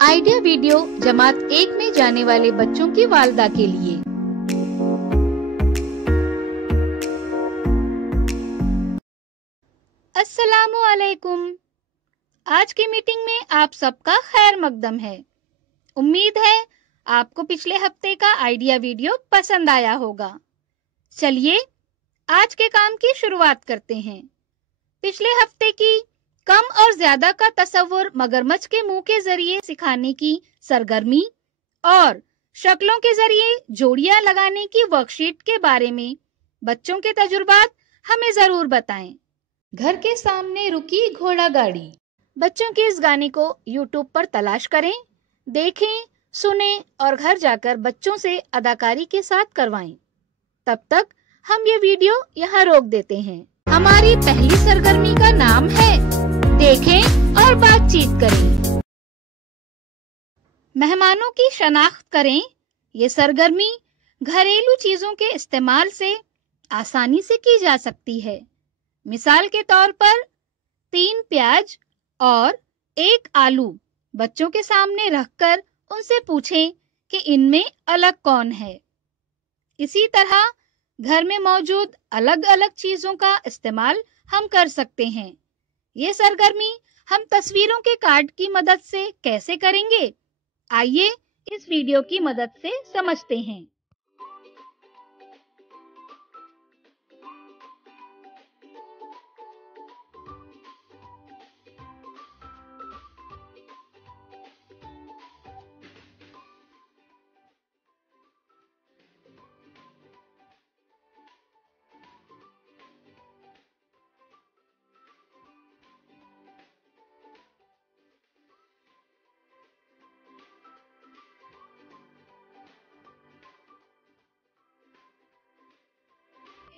Idea video जमात 1 में जाने वाले बच्चों की वालिदा के लिए। अस्सलामु अलैकुम। आज की मीटिंग में आप सबका खैर मकदम है। उम्मीद है आपको पिछले हफ्ते का आइडिया वीडियो पसंद आया होगा। चलिए आज के काम की शुरुआत करते हैं। पिछले हफ्ते की कम और ज्यादा का तस्वुर मगरमच्छ के मुंह के जरिए सिखाने की सरगर्मी और शक्लों के जरिए जोड़ियां लगाने की वर्कशीट के बारे में बच्चों के तजुर्बात हमें जरूर बताएं। घर के सामने रुकी घोड़ा गाड़ी बच्चों के इस गाने को YouTube पर तलाश करें, देखें, सुने और घर जाकर बच्चों से अदाकारी के साथ करवाएं। तब तक हम ये वीडियो यहाँ रोक देते हैं। हमारी पहली सरगर्मी का नाम है देखें और बातचीत करें। मेहमानों की शनाख्त करें। ये सरगर्मी घरेलू चीजों के इस्तेमाल से आसानी से की जा सकती है। मिसाल के तौर पर 3 प्याज और 1 आलू बच्चों के सामने रखकर उनसे पूछें कि इनमें अलग कौन है। इसी तरह घर में मौजूद अलग-अलग चीजों का इस्तेमाल हम कर सकते हैं। ये सरगर्मी हम तस्वीरों के कार्ड की मदद से कैसे करेंगे? आइए इस वीडियो की मदद से समझते हैं।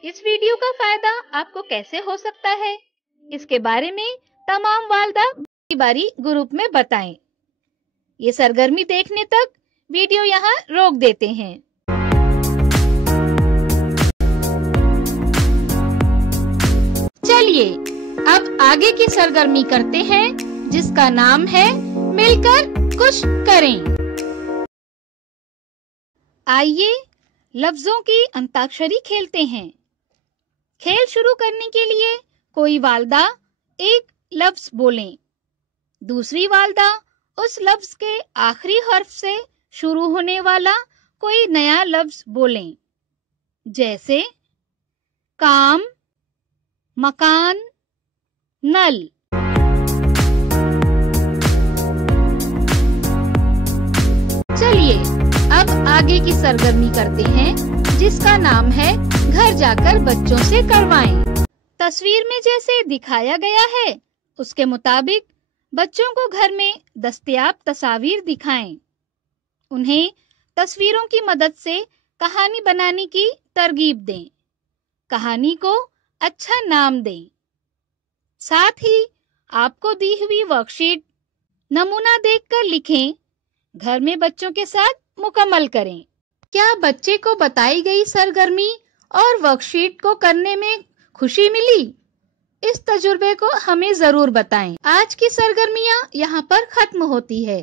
इस वीडियो का फायदा आपको कैसे हो सकता है, इसके बारे में तमाम वालिदा बारी ग्रुप में बताएं। ये सरगर्मी देखने तक वीडियो यहाँ रोक देते हैं। चलिए अब आगे की सरगर्मी करते हैं जिसका नाम है मिलकर कुछ करें। आइए लफ्जों की अंताक्षरी खेलते हैं। खेल शुरू करने के लिए कोई वालिदा एक लफ्ज बोलें, दूसरी वालिदा उस लफ्ज के आखिरी हर्फ से शुरू होने वाला कोई नया लफ्ज बोलें, जैसे काम, मकान, नल। चलिए अब आगे की सरगर्मी करते हैं जिसका नाम है घर जाकर बच्चों से करवाएं। तस्वीर में जैसे दिखाया गया है उसके मुताबिक बच्चों को घर में दस्तयाब तस्वीर दिखाएं। उन्हें तस्वीरों की मदद से कहानी बनाने की तरगीब दें। कहानी को अच्छा नाम दें। साथ ही आपको दी हुई वर्कशीट नमूना देखकर लिखें। घर में बच्चों के साथ मुकम्मल करें। क्या बच्चे को बताई गई सरगर्मी और वर्कशीट को करने में खुशी मिली? इस तजुर्बे को हमें जरूर बताएं। आज की सरगर्मियां यहाँ पर खत्म होती है।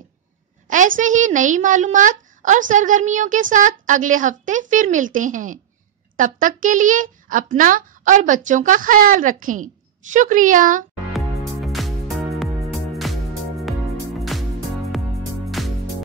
ऐसे ही नई मालूमात और सरगर्मियों के साथ अगले हफ्ते फिर मिलते हैं। तब तक के लिए अपना और बच्चों का ख्याल रखें। शुक्रिया।